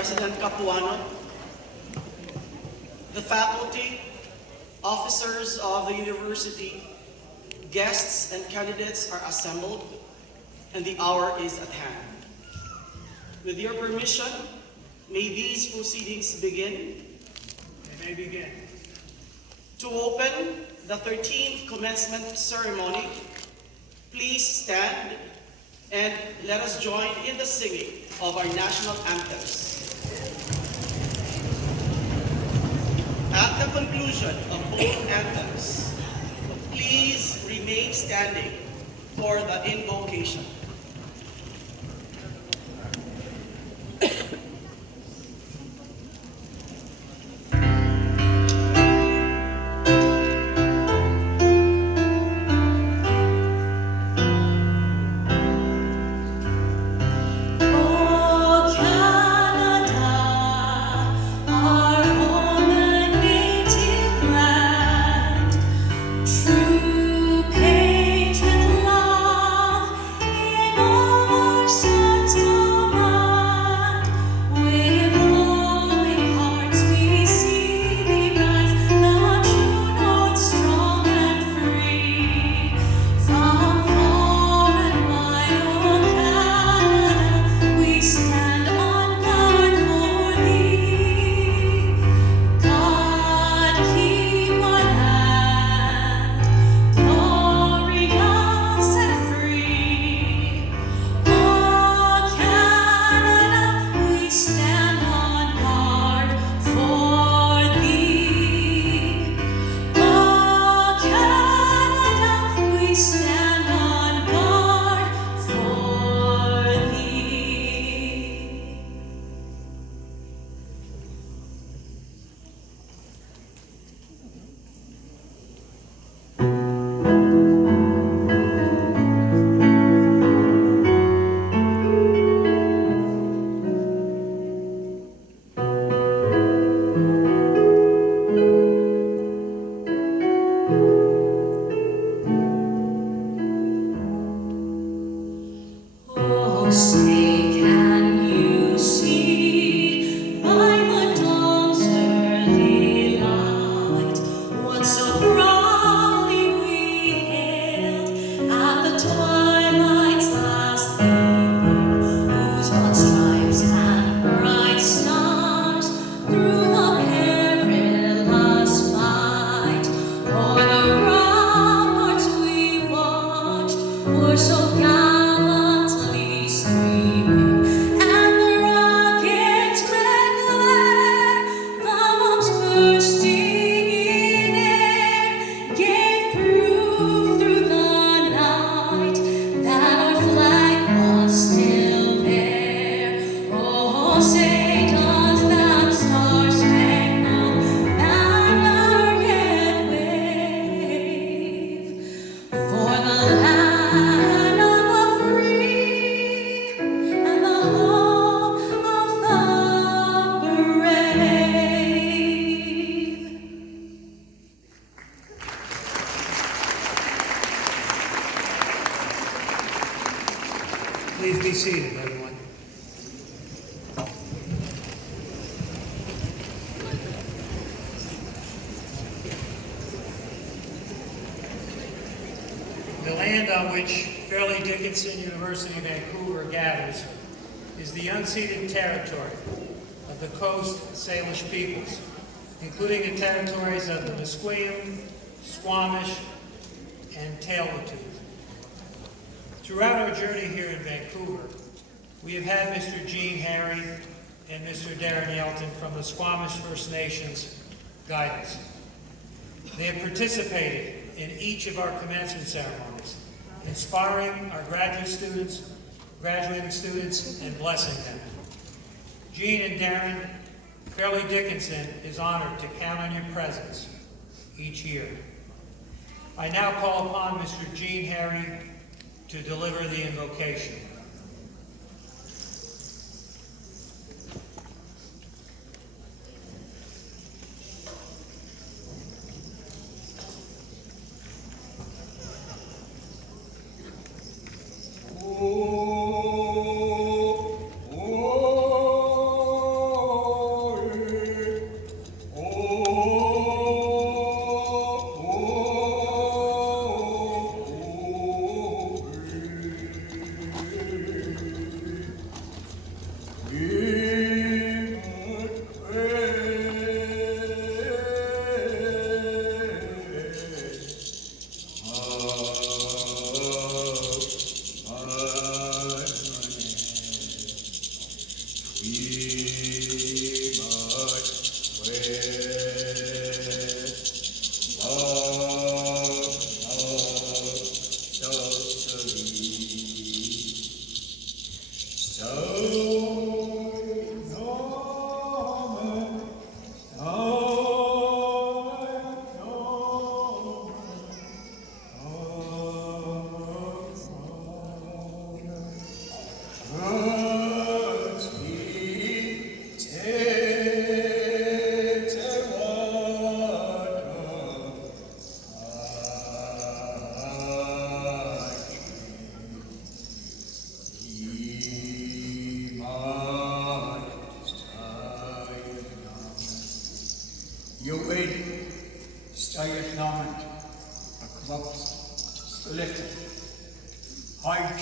President Capuano, the faculty, officers of the university, guests and candidates are assembled, and the hour is at hand. With your permission, may these proceedings begin. They may begin. To open the 13th commencement ceremony, please stand and let us join in the singing of our national anthems. At the conclusion of both anthems, please remain standing for the invocation. Please be seated, everyone. The land on which Fairleigh Dickinson University, Vancouver gathers is the unceded territory of the Coast Salish peoples, including the territories of the Musqueam, Squamish, and Tsleil-Waututh. Throughout our journey here in Vancouver, we have had Mr. Eugene Harry and Mr. Darren Yelton from the Squamish First Nations guide us. They have participated in each of our commencement ceremonies, inspiring our graduating students, and blessing them. Gene and Darren, Fairleigh Dickinson is honored to count on your presence each year. I now call upon Mr. Eugene Harry to deliver the invocation.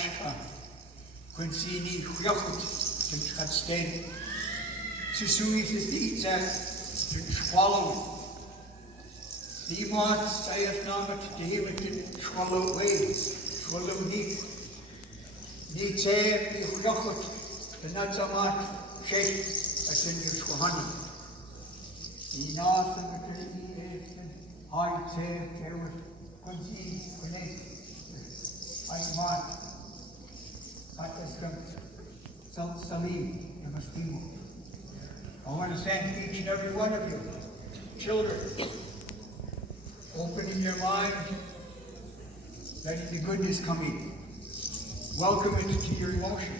Eka, Quincini, Huyochut, Tinchkatstain, Susuis is the Itzak, Tinchwallow. The Imot, Sayat Namat, David, Tinchwallow Way, Swallow Neat. Neat, Huyochut, the Natsamat, Shake, as in your Swahani. The North of the I say, there was Quincy, Quincy, I want Salim, you must be. I want to thank each and every one of you, children, opening your mind, letting the goodness come in. Welcome it to your emotion.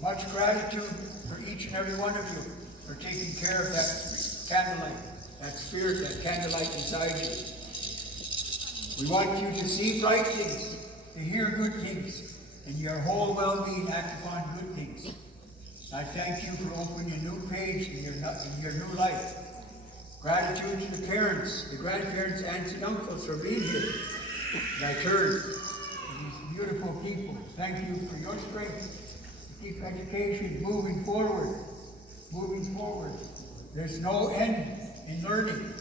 Much gratitude for each and every one of you for taking care of that candlelight, that spirit, that candlelight inside you. We want you to see bright things, to hear good things, and your whole well-being act upon good things. I thank you for opening a new page in your new life. Gratitude to the parents, the grandparents, aunts and uncles for being here. And I turn to these beautiful people. Thank you for your strength to keep education moving forward. Moving forward. There's no end in learning.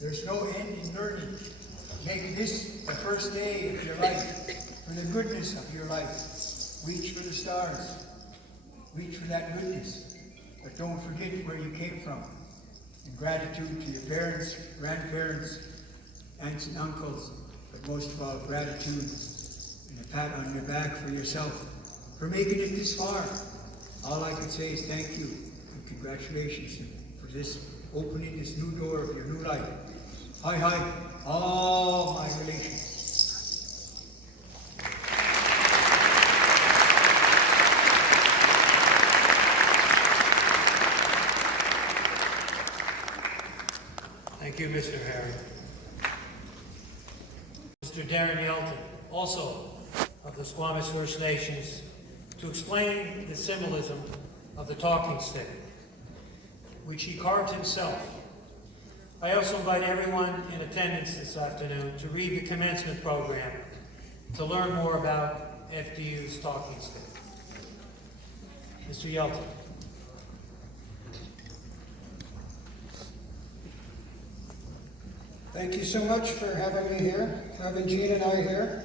There's no end in learning. Make this the first day of your life, for the goodness of your life. Reach for the stars. Reach for that goodness. But don't forget where you came from. And gratitude to your parents, grandparents, aunts and uncles, but most of all, gratitude and a pat on your back for yourself for making it this far. All I can say is thank you and congratulations for this opening this new door of your new life. Hi, hi, all my relations. Thank you, Mr. Harry. Mr. Darren Yelton, also of the Squamish First Nations, to explain the symbolism of the talking stick, which he carved himself. I also invite everyone in attendance this afternoon to read the commencement program to learn more about FDU's talking stick. Mr. Yelton. Thank you so much for having me here, having Gene and I here.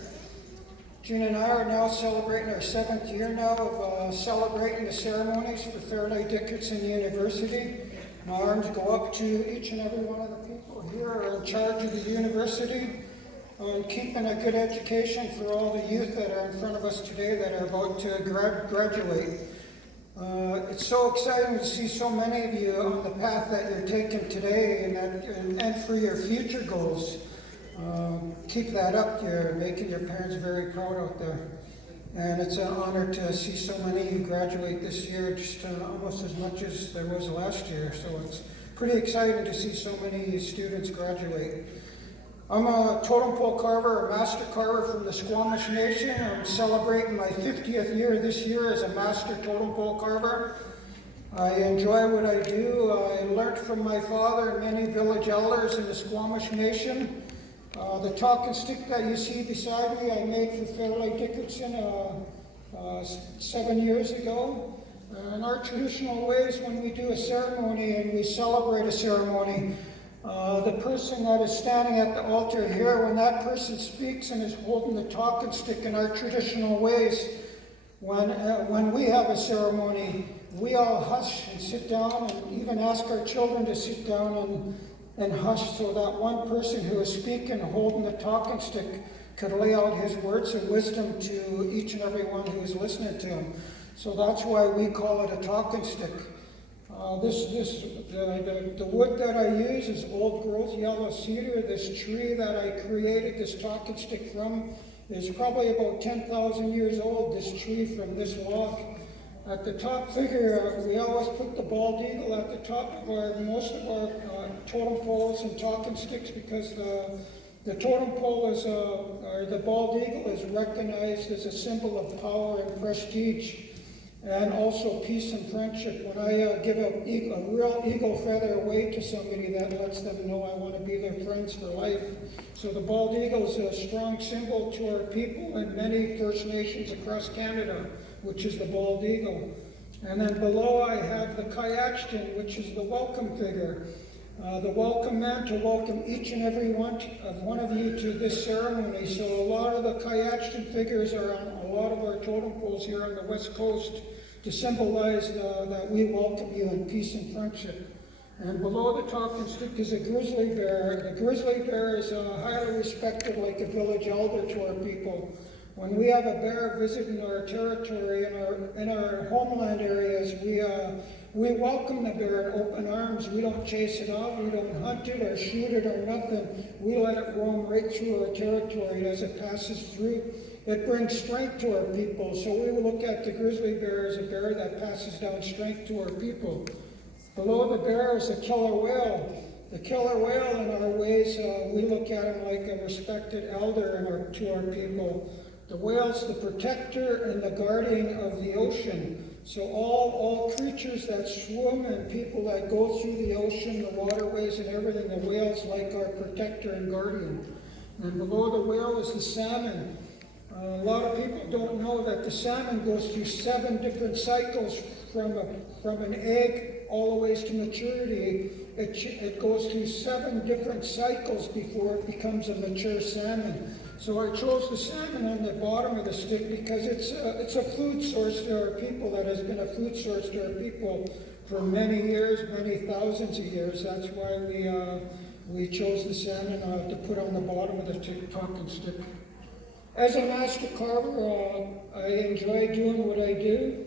Gene and I are now celebrating our 7th year now of celebrating the ceremonies for Fairleigh Dickinson University. My arms go up to each and every one of the people here who are in charge of the university on keeping a good education for all the youth that are in front of us today that are about to graduate. It's so exciting to see so many of you on the path that you're taking today and for your future goals. Keep that up. You're making your parents very proud out there. And it's an honor to see so many of you graduate this year, just almost as much as there was last year. So it's pretty exciting to see so many students graduate. I'm a totem pole carver, a master carver from the Squamish Nation. I'm celebrating my 50th year this year as a master totem pole carver. I enjoy what I do. I learned from my father and many village elders in the Squamish Nation. The talking stick that you see beside me, I made for Fairleigh Dickinson 7 years ago. In our traditional ways, when we do a ceremony and we celebrate a ceremony, the person that is standing at the altar here, when that person speaks and is holding the talking stick in our traditional ways, when we have a ceremony, we all hush and sit down and even ask our children to sit down and hush so that one person who is speaking, holding the talking stick, could lay out his words of wisdom to each and every one who is listening to him. So that's why we call it a talking stick. The wood that I use is old growth yellow cedar. This tree that I created this talking stick from is probably about 10,000 years old, this tree from this log. At the top figure, we always put the bald eagle at the top of most of our totem poles and talking sticks, because the totem pole is, or the bald eagle is recognized as a symbol of power and prestige. and also peace and friendship. When I give a real eagle feather away to somebody, that lets them know I want to be their friends for life. So the bald eagle is a strong symbol to our people and many First Nations across Canada, which is the bald eagle. And then below I have the Kayachtin, which is the welcome figure. The welcome man to welcome each and every one of you to this ceremony. So a lot of the Kayachtin figures are on a lot of our totem poles here on the West Coast to symbolize that we welcome you in peace and friendship. And below the talking stick is a grizzly bear. The grizzly bear is highly respected like a village elder to our people. When we have a bear visiting our territory in our homeland areas, we welcome the bear in open arms. We don't chase it off, we don't hunt it or shoot it or nothing. We let it roam right through our territory, and as it passes through, it brings strength to our people. So we look at the grizzly bear as a bear that passes down strength to our people. Below the bear is a killer whale. The killer whale, in our ways, we look at him like a respected elder to our people. The whale's the protector and the guardian of the ocean. So all creatures that swim and people that go through the ocean, the waterways and everything, the whale's like our protector and guardian. And below the whale is the salmon. A lot of people don't know that the salmon goes through 7 different cycles from an egg all the ways to maturity. It goes through 7 different cycles before it becomes a mature salmon. So I chose the salmon on the bottom of the stick because it's a food source to our people, that has been a food source to our people for many years, many thousands of years. That's why we chose the salmon to put on the bottom of the talking stick. As a master carver, I enjoy doing what I do.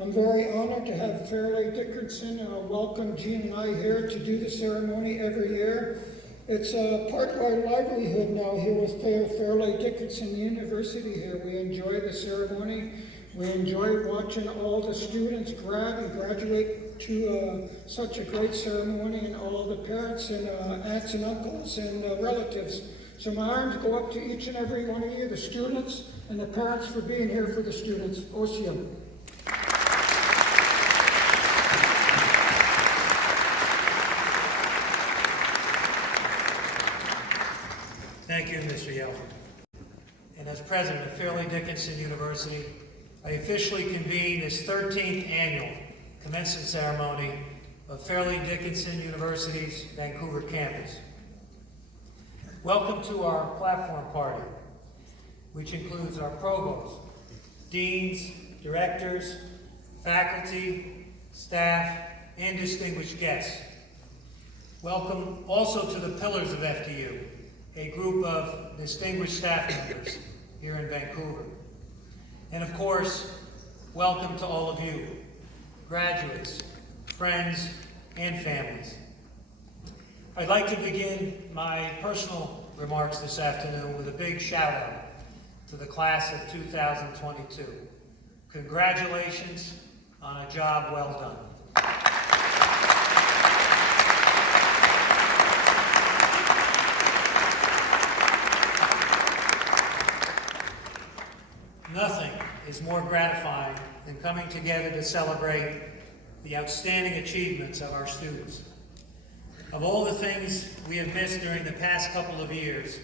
I'm very honored to have Fairleigh Dickinson welcome Gene and I here to do the ceremony every year. It's part of our livelihood now here with Fairleigh Dickinson University here. We enjoy the ceremony. We enjoy watching all the students graduate to such a great ceremony, and all the parents and aunts and uncles and relatives. So my arms go up to each and every one of you, the students and the parents, for being here for the students. Osium. Thank you, Mr. Yelford. And as president of Fairleigh Dickinson University, I officially convene this 13th annual commencement ceremony of Fairleigh Dickinson University's Vancouver campus. Welcome to our platform party, which includes our provosts, deans, directors, faculty, staff, and distinguished guests. Welcome also to the pillars of FDU, a group of distinguished staff members here in Vancouver. And of course, welcome to all of you, graduates, friends, and families. I'd like to begin my personal remarks this afternoon with a big shout out to the class of 2022. Congratulations on a job well done. Nothing is more gratifying than coming together to celebrate the outstanding achievements of our students. Of all the things we have missed during the past couple of years,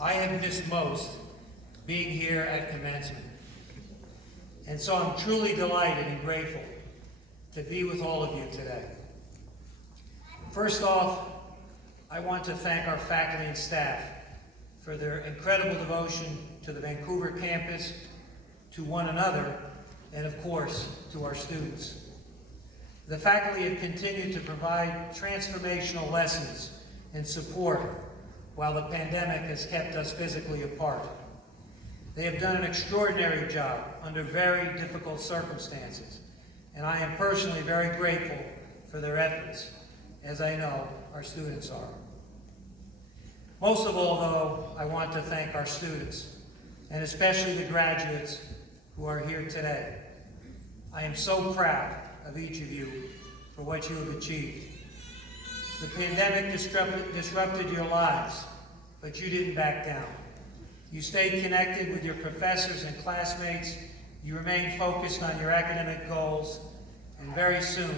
I have missed most being here at commencement. And so I'm truly delighted and grateful to be with all of you today. First off, I want to thank our faculty and staff for their incredible devotion to the Vancouver campus, to one another, and of course, to our students. The faculty have continued to provide transformational lessons and support while the pandemic has kept us physically apart. They have done an extraordinary job under very difficult circumstances, and I am personally very grateful for their efforts, as I know our students are. Most of all, though, I want to thank our students, and especially the graduates who are here today. I am so proud of each of you for what you have achieved. The pandemic disrupted your lives, but you didn't back down. You stayed connected with your professors and classmates you remain focused on your academic goals, and very soon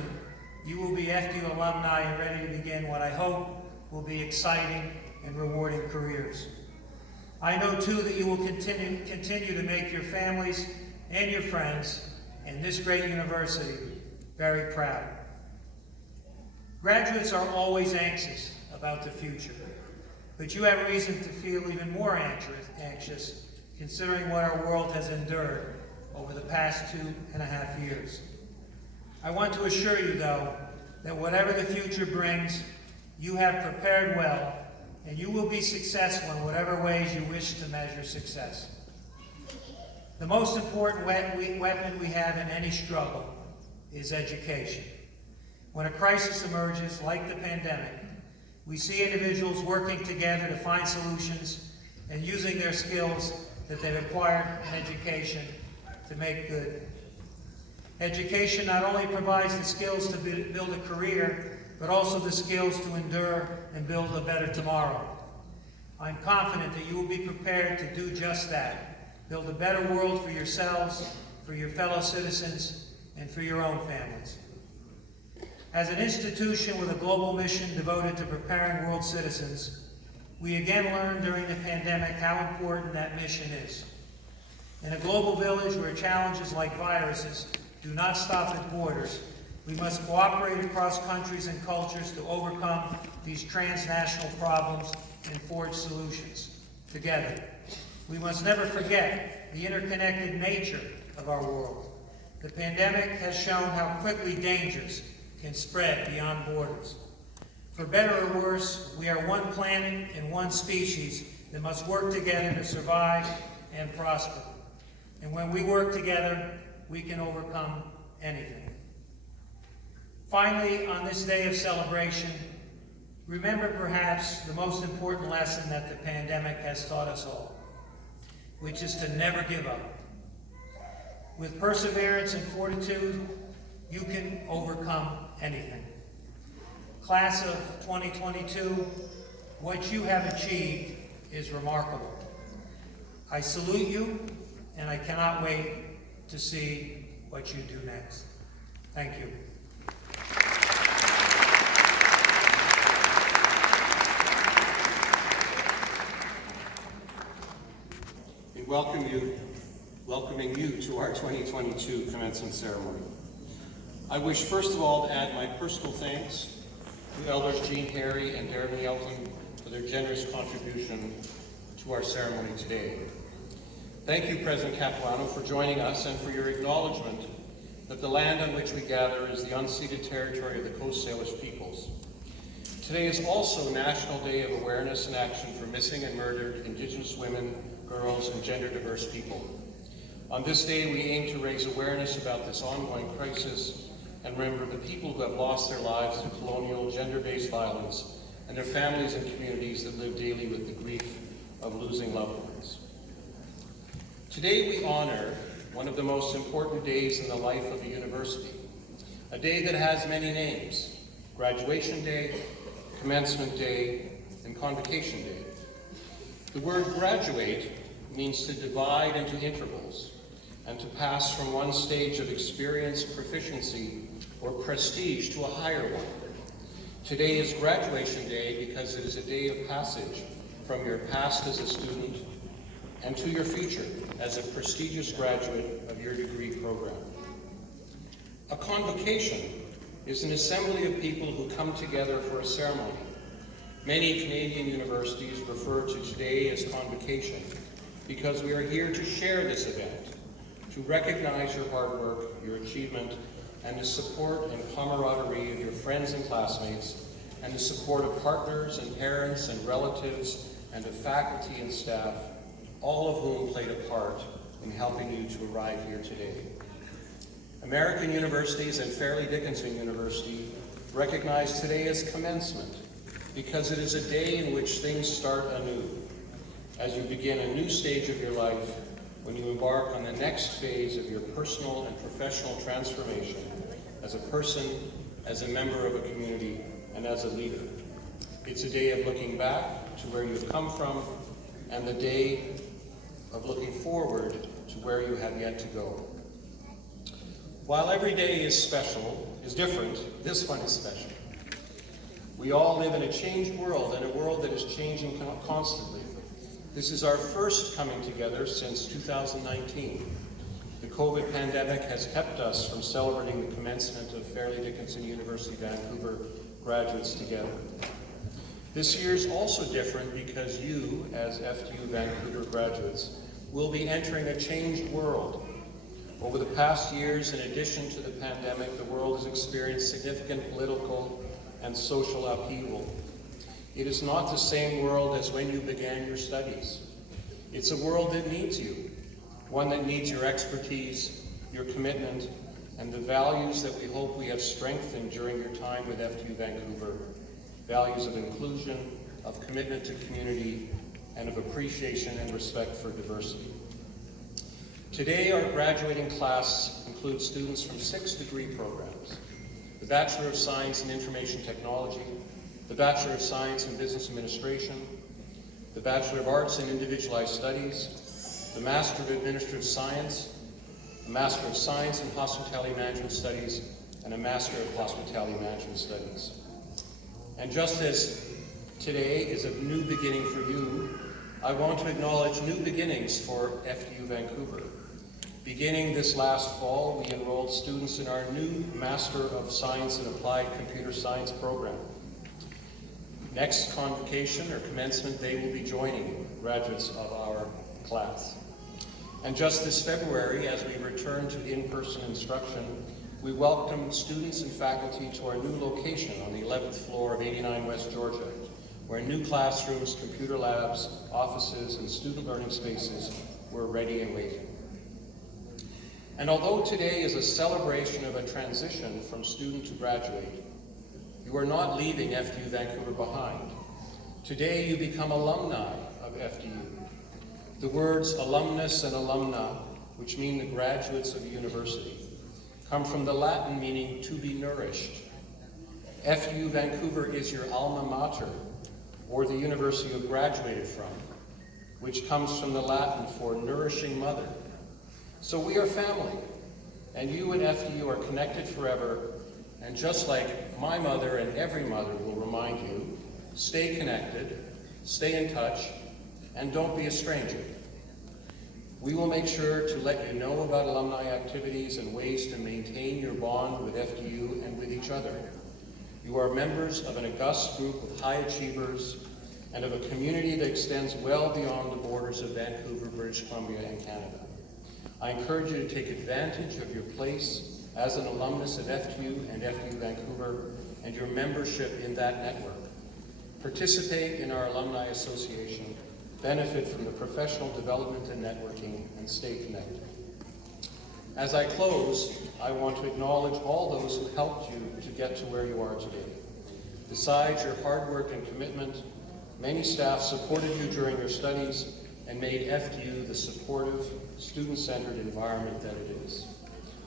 you will be FDU alumni and ready to begin what I hope will be exciting and rewarding careers. I know too that you will continue to make your families and your friends and this great university very proud. Graduates are always anxious about the future, but you have reason to feel even more anxious considering what our world has endured over the past 2.5 years. I want to assure you, though, that whatever the future brings, you have prepared well, and you will be successful in whatever ways you wish to measure success. The most important weapon we have in any struggle is education. When a crisis emerges, like the pandemic, we see individuals working together to find solutions and using their skills that they've acquired in education to make good. Education not only provides the skills to build a career, but also the skills to endure and build a better tomorrow. I'm confident that you will be prepared to do just that, build a better world for yourselves, for your fellow citizens, and for your own families. As an institution with a global mission devoted to preparing world citizens, we again learned during the pandemic how important that mission is. In a global village where challenges like viruses do not stop at borders, we must cooperate across countries and cultures to overcome these transnational problems and forge solutions together. We must never forget the interconnected nature of our world. The pandemic has shown how quickly dangers can spread beyond borders. For better or worse, we are one planet and one species that must work together to survive and prosper. And when we work together, we can overcome anything. Finally, on this day of celebration, remember perhaps the most important lesson that the pandemic has taught us all, which is to never give up. With perseverance and fortitude, you can overcome anything. Class of 2022, what you have achieved is remarkable. I salute you, and I cannot wait to see what you do next. Thank you. We welcoming you to our 2022 commencement ceremony. I wish first of all to add my personal thanks to Elders Eugene Harry and Darren Yelton for their generous contribution to our ceremony today. Thank you, President Capuano, for joining us and for your acknowledgement that the land on which we gather is the unceded territory of the Coast Salish peoples. Today is also National Day of Awareness and Action for Missing and Murdered Indigenous Women, Girls, and Gender-Diverse People. On this day, we aim to raise awareness about this ongoing crisis and remember the people who have lost their lives to colonial gender-based violence and their families and communities that live daily with the grief of losing loved ones. Today we honor one of the most important days in the life of the university, a day that has many names: Graduation Day, Commencement Day, and Convocation Day. The word graduate means to divide into intervals and to pass from one stage of experience, proficiency, or prestige to a higher one. Today is Graduation Day because it is a day of passage from your past as a student and to your future as a prestigious graduate of your degree program. A convocation is an assembly of people who come together for a ceremony. Many Canadian universities refer to today as convocation because we are here to share this event, to recognize your hard work, your achievement, and the support and camaraderie of your friends and classmates, and the support of partners and parents and relatives and of faculty and staff, all of whom played a part in helping you to arrive here today. American universities and Fairleigh Dickinson University recognize today as Commencement because it is a day in which things start anew, as you begin a new stage of your life when you embark on the next phase of your personal and professional transformation as a person, as a member of a community, and as a leader. It's a day of looking back to where you've come from and the day of looking forward to where you have yet to go. While every day is different, this one is special. We all live in a changed world, and a world that is changing constantly. This is our first coming together since 2019. The COVID pandemic has kept us from celebrating the commencement of Fairleigh Dickinson University Vancouver graduates together. This year is also different because you, as FDU Vancouver graduates, will be entering a changed world. Over the past years, in addition to the pandemic, the world has experienced significant political and social upheaval. It is not the same world as when you began your studies. It's a world that needs you, one that needs your expertise, your commitment, and the values that we hope we have strengthened during your time with FDU Vancouver, values of inclusion, of commitment to community, and of appreciation and respect for diversity. Today, our graduating class includes students from 6 degree programs: the Bachelor of Science in Information Technology, the Bachelor of Science in Business Administration, the Bachelor of Arts in Individualized Studies, the Master of Administrative Science, a Master of Science in Hospitality Management Studies, and a Master of Hospitality Management Studies. And just as today is a new beginning for you, I want to acknowledge new beginnings for FDU Vancouver. Beginning this last fall, we enrolled students in our new Master of Science in Applied Computer Science program. Next convocation or commencement, they will be joining graduates of our class. And just this February, as we return to in-person instruction, we welcomed students and faculty to our new location on the 11th floor of 89 West Georgia, where new classrooms, computer labs, offices, and student learning spaces were ready and waiting. And although today is a celebration of a transition from student to graduate, you are not leaving FDU Vancouver behind. Today you become alumni of FDU. The words alumnus and alumna, which mean the graduates of the university, come from the Latin meaning to be nourished. FDU Vancouver is your alma mater, or the university you graduated from, which comes from the Latin for nourishing mother. So we are family, and you and FDU are connected forever, and just like my mother and every mother will remind you, stay connected, stay in touch, and don't be a stranger. We will make sure to let you know about alumni activities and ways to maintain your bond with FDU and with each other. You are members of an august group of high achievers and of a community that extends well beyond the borders of Vancouver, British Columbia, and Canada. I encourage you to take advantage of your place as an alumnus of FDU and FDU Vancouver and your membership in that network. Participate in our Alumni Association, benefit from the professional development and networking, and stay connected. As I close, I want to acknowledge all those who helped you to get to where you are today. Besides your hard work and commitment, many staff supported you during your studies and made FDU the supportive, student-centered environment that it is.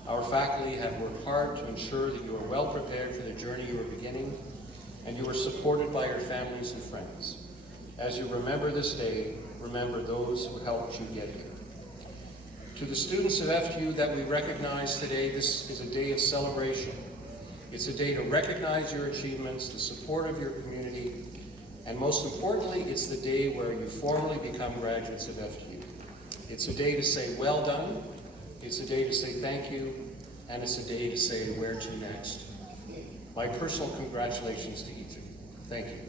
Our faculty have worked hard to ensure that you are well prepared for the journey you are beginning, and you are supported by your families and friends. As you remember this day, remember those who helped you get here. To the students of FDU that we recognize today, this is a day of celebration. It's a day to recognize your achievements, the support of your community, and most importantly, it's the day where you formally become graduates of FDU. It's a day to say well done, it's a day to say thank you, and it's a day to say where to next. My personal congratulations to each of you. Thank you.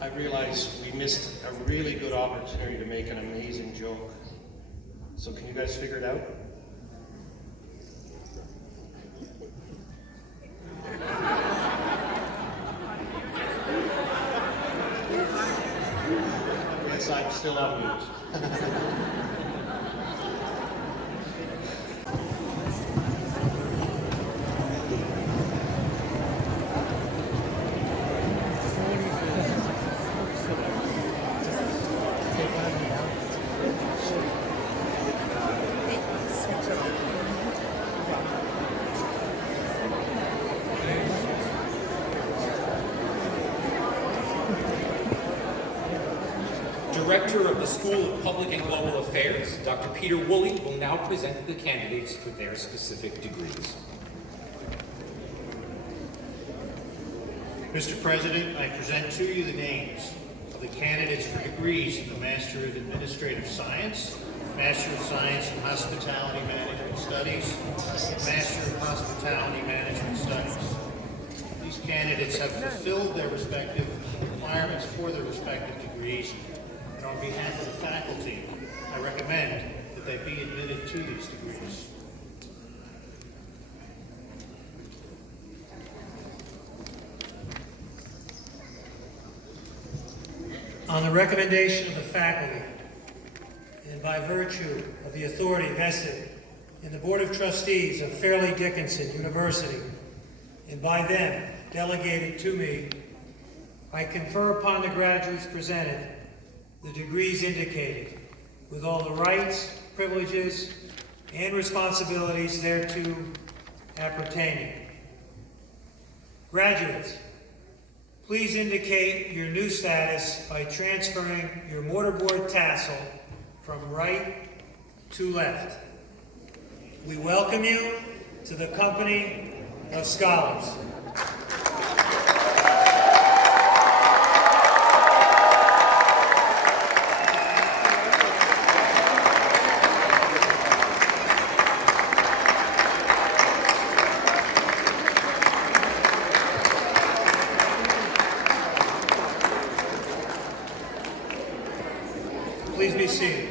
I realize we missed a really good opportunity to make an amazing joke. So can you guys figure it out? Yes, I'm still on mute. Director of the School of Public and Global Affairs, Dr. Peter Woolley, will now present the candidates for their specific degrees. Mr. President, I present to you the names of the candidates for degrees in the Master of Administrative Science, Master of Science in Hospitality Management Studies, Master of Hospitality Management Studies. These candidates have fulfilled their respective requirements for their respective degrees, and on behalf of the faculty, I recommend that they be admitted to these degrees. On the recommendation of the faculty, and by virtue of the authority vested in the Board of Trustees of Fairleigh Dickinson University, and by them delegated to me, I confer upon the graduates presented the degrees indicated, with all the rights, privileges, and responsibilities thereto appertaining. Graduates, please indicate your new status by transferring your mortarboard tassel from right to left. We welcome you to the company of scholars. Please be seated.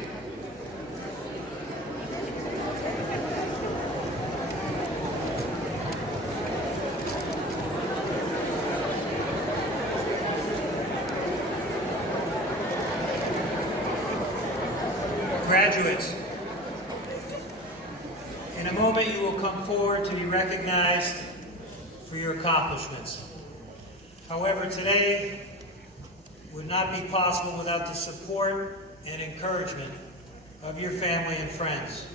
Graduates, in a moment you will come forward to be recognized for your accomplishments. However, today would not be possible without the support and encouragement of your family and friends.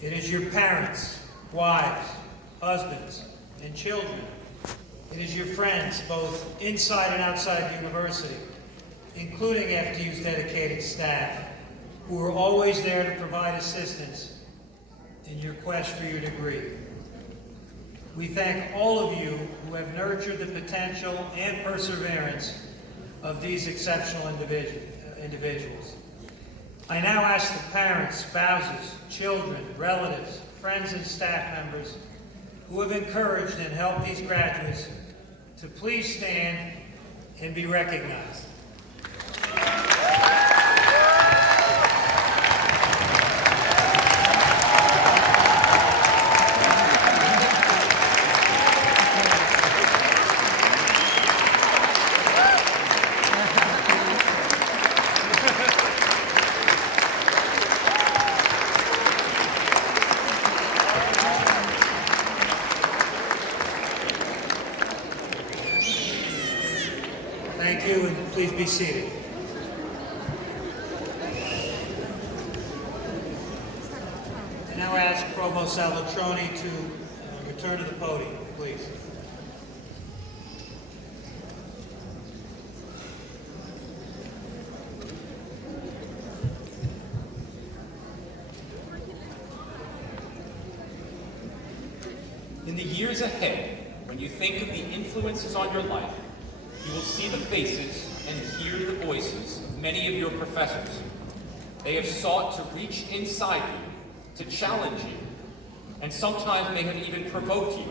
It is your parents, wives, husbands, and children. It is your friends, both inside and outside the university, including FDU's dedicated staff, who are always there to provide assistance in your quest for your degree. We thank all of you who have nurtured the potential and perseverance of these exceptional individuals. I now ask the parents, spouses, children, relatives, friends, and staff members who have encouraged and helped these graduates to please stand and be recognized. Thank you, and please be seated. I now ask Provost Salvatroni to return to the podium, please. In the years ahead, when you think of the influences on your life, you will see the faces and hear the voices of many of your professors. They have sought to reach inside you, to challenge you, and sometimes they have even provoked you,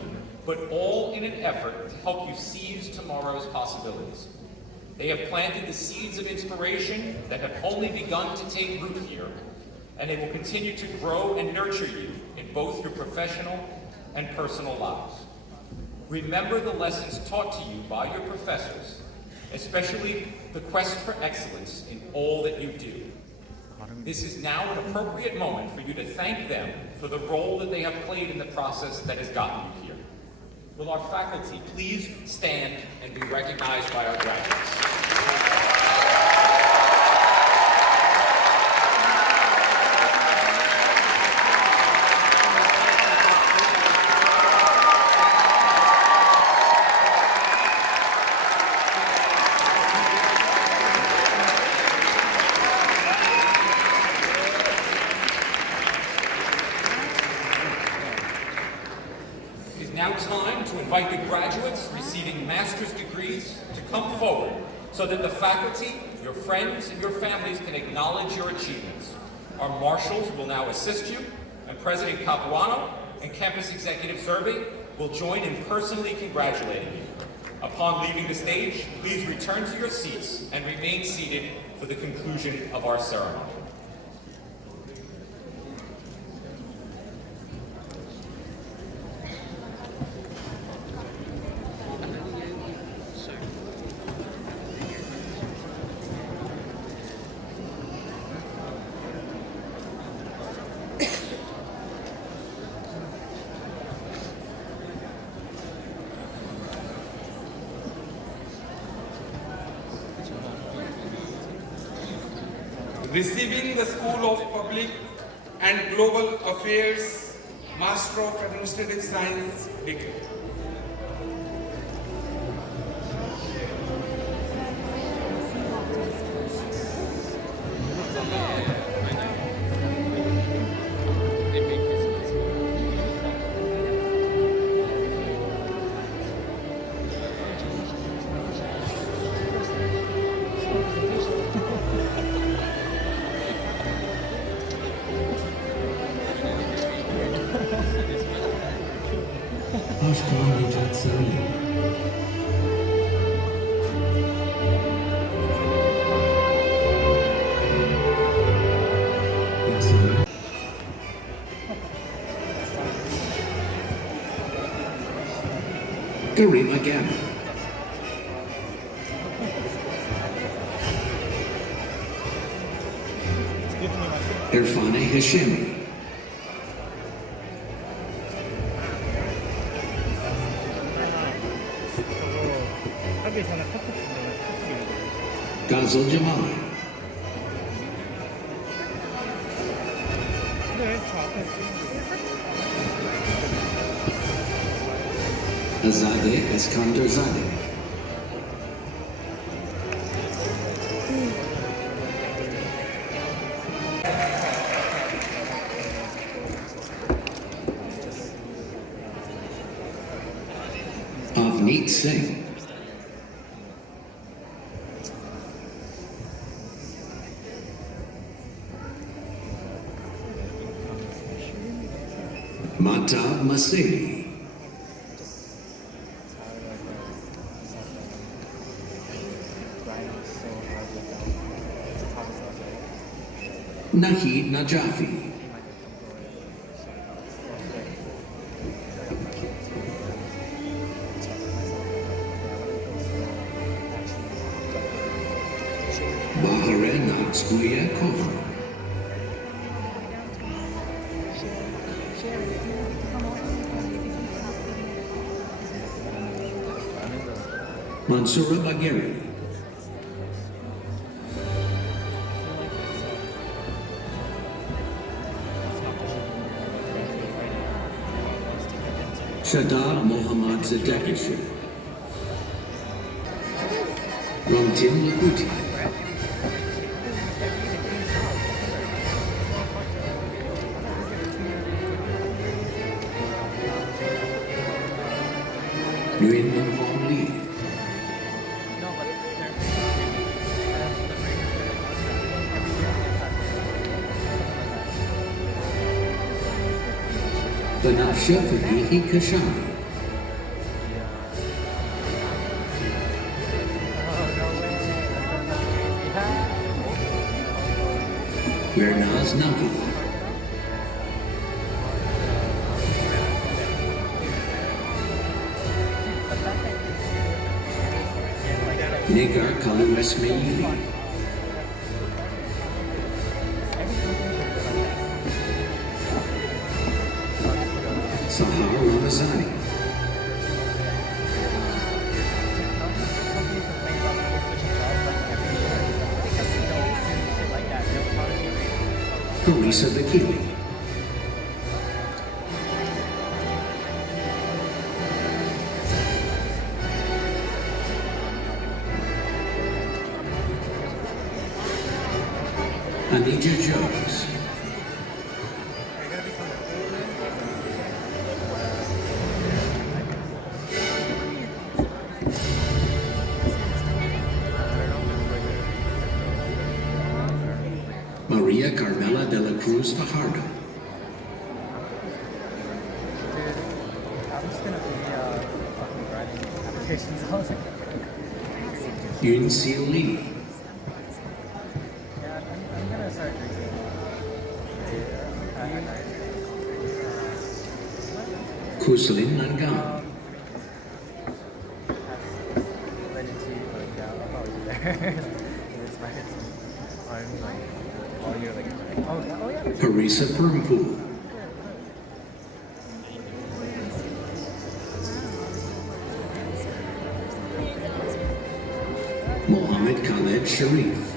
but all in an effort to help you seize tomorrow's possibilities. They have planted the seeds of inspiration that have only begun to take root here, and they will continue to grow and nurture you in both your professional and personal lives. Remember the lessons taught to you by your professors, especially the quest for excellence in all that you do. This is now an appropriate moment for you to thank them for the role that they have played in the process that has gotten you here. Will our faculty please stand and be recognized by our graduates? receiving master's degrees to come forward so that the faculty, your friends, and your families can acknowledge your achievements. Our marshals will now assist you, and President Capuano and Campus Executive Zerbe will join in personally congratulating you. Upon leaving the stage, please return to your seats and remain seated for the conclusion of our ceremony. Receiving the School of Public and Global Affairs Master of Administrative Science degree. Garima Gamma. Irfana Hashemi. Ghazal Jamal. Azadeh Eskander Zadeh. Avneet Singh. Matab Maseli. Nahid Najafi. Bahare Natskuya Kohan. Mansoura Bagheri. Shadab Mohammad Zadekishu. Ramtin Lakuti. Nguyen Minh Hong Lee. Banafsha Fadihi Kashani. Mernaz Navi. Nigar Kaluesmeili. Sahar Ramazani. Carissa Vakili. Anita Jones. Maria Carmela de la Cruz Fajardo. I'm just gonna be fucking writing applications all day. Yun Sil Lee. Yeah, I'm gonna start drinking at night. Kuslin Mangam. Ready to like I'll probably be there. It's my hits on like all year like oh yeah. Parisa Permpool. Mohammed Khaled Sharif.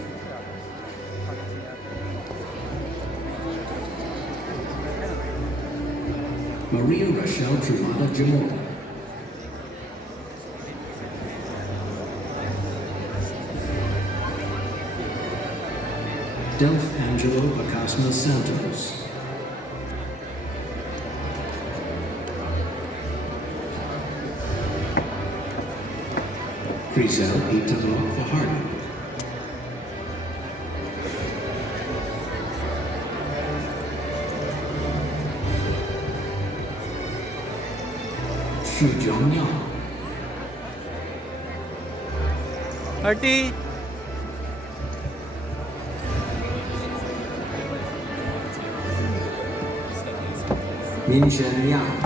Maria Rochelle Trumada Jamora. Delph Angelo Bacasma Santos. Crizel Italo Fajardo. Xu Zhongyang. Artie! Min Shen Yang.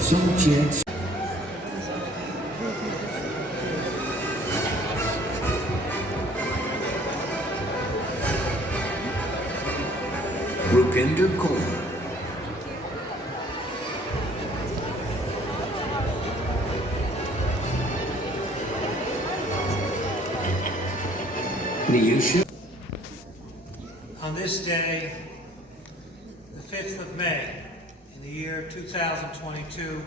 Song Jie. Rupinder Kaur. Niyusha. On this day, the 5th of May, in the year 2022,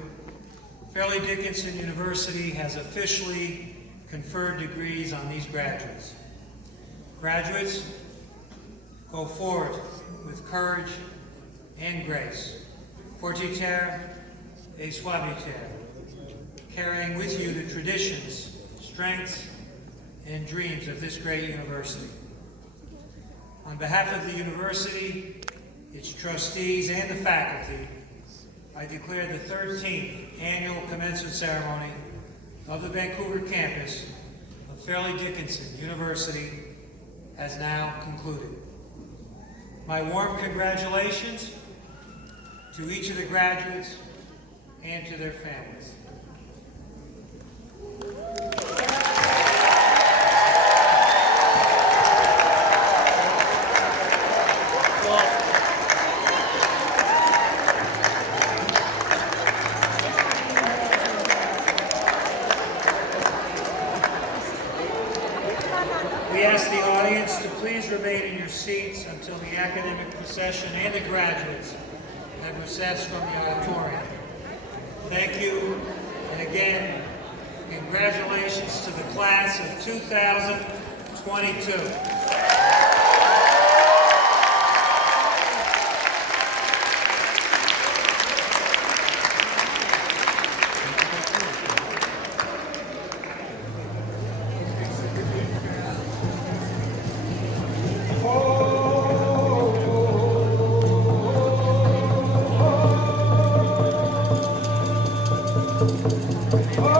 Fairleigh Dickinson University has officially conferred degrees on these graduates. Graduates, go forward with courage and grace. Fortiter et suaviter, carrying with you the traditions, strengths, and dreams of this great university. On behalf of the university, its trustees, and the faculty, I declare the 13th annual commencement ceremony of the Vancouver campus of Fairleigh Dickinson University has now concluded. My warm congratulations to each of the graduates and to their families. We ask the audience to please remain in your seats until the academic procession and the graduates have recessed from the auditorium. Thank you, and again, congratulations to the class of 2022. Oh!